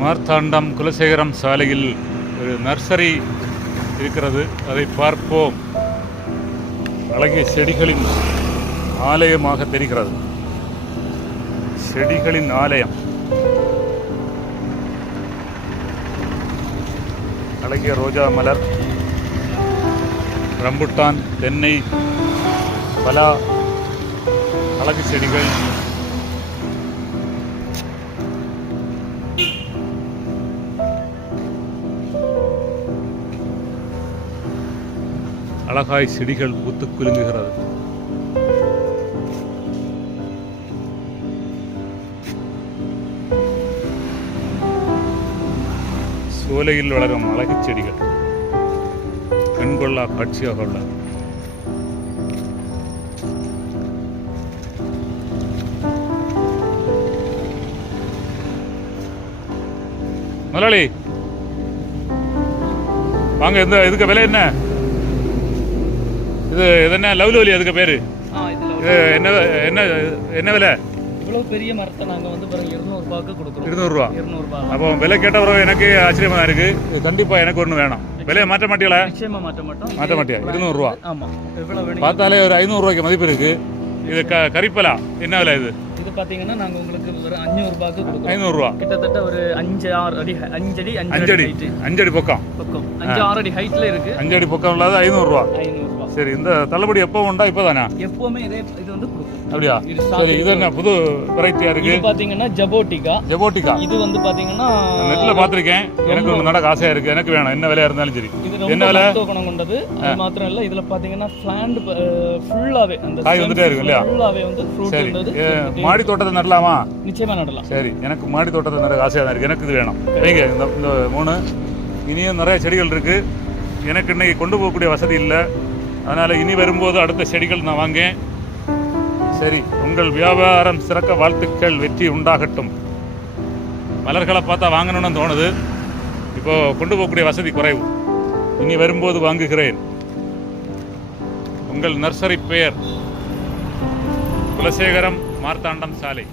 மார்த்தாண்டம் குலசேகரம் சாலையில் ஒரு நர்சரி இருக்கிறது. அதை பார்ப்போம். அழகிய செடிகளின் ஆலயமாக தெரிகிறது. செடிகளின் ஆலயம். அழகிய ரோஜா மலர் ரம்புட்டான் தென்னை பலா அழகு செடிகள். அழகாய் செடிகள் பூத்து குலுங்குகிறது. சோலையில் வளரும் அழகு செடிகள். கண்கொள்ளா காட்சியாக உள்ளது முதலாளி வாங்க இந்த இதுக்கு விலை என்ன? இது என்ன லவ்லி அதுக்கு பேரு? இது என்ன என்ன என்ன விலை? இவ்வளோ பெரிய மரத்தை நாங்கள் வந்து பாருங்க இருநூறுபாக்கு கொடுக்குறோம். இருநூறுவா இருநூறுபா அப்போ விலை கேட்டவரை எனக்கு ஆச்சரியமா தான் இருக்கு. இது கண்டிப்பா எனக்கு ஒன்று வேணும். விலையை மாற்ற மாட்டீங்களா? மாற்ற மாட்டோம். மாற்ற மாட்டியா? இருநூறுவா ஆமாம் பார்த்தாலே ஒரு ஐநூறுரூவாய்க்கு மதிப்பு இருக்கு. இது க கரிப்பலா என்ன விலை இது? இது பார்த்தீங்கன்னா நாங்கள் உங்களுக்கு ஒரு அஞ்சூறுபாக்கு கொடுக்குறோம். ஐநூறுரூவா கிட்டத்தட்ட ஒரு அஞ்சு ஆறு அடி அஞ்சடி அஞ்சு அஞ்சடி. அஞ்சடி பொக்கம். பக்கம். அஞ்சு ஆறு அடி ஹைட்டில் அஞ்சடி பொக்கம் இல்லாத ஐநூறுரூவா சரி இந்த தள்ளுபடி எப்போ உண்டா? இப்போதானா? எப்போவுமே இதே இது வந்து அப்படியா? சரி இது என்ன புது வெரைட்டியா இருக்கு? இது பார்த்தீங்கன்னா ஜபோட்டிகா. ஜெபோட்டிக்கா இது வந்து பார்த்தீங்கன்னா நெட்ல பார்த்திருக்கேன். எனக்கு ஒன்று நடக்க ஆசையா இருக்கு. எனக்கு வேணும். என்ன விலையா இருந்தாலும் சரி. என்ன விலை? குணம் கொண்டது. அது மாத்திரம் இல்ல இதுல பாத்தீங்கன்னா பிளான்ட் ஃபுல்லாவே அந்த காய் வந்துட்டே இருக்கும் இல்லையா? ஃபுல்லாவே வந்து ஃப்ரூட் சரி. இருந்தது. மாடி தோட்டத்தை நடலாமா? நிச்சயமா நடலாம். சரி எனக்கு மாடி தோட்டத்தை நடக்க ஆசையாக தான் இருக்கு. எனக்கு இது வேணும். வைங்க இந்த மூணு. இனியும் நிறைய செடிகள் இருக்கு. எனக்கு இன்னைக்கு கொண்டு போகக்கூடிய வசதி இல்லை. அதனால் இனி வரும்போது அடுத்த செடிகள் நான் வாங்கேன். சரி உங்கள் வியாபாரம் சிறக்க வாழ்த்துக்கள் வெற்றி உண்டாகட்டும். மலர்களை பார்த்தா வாங்கணும்னு தோணுது. இப்போ கொண்டு போகக்கூடிய வசதி குறைவு. இனி வரும்போது வாங்குகிறேன். உங்கள் நர்சரி பெயர் குலசேகரம் மார்த்தாண்டம் சாலை.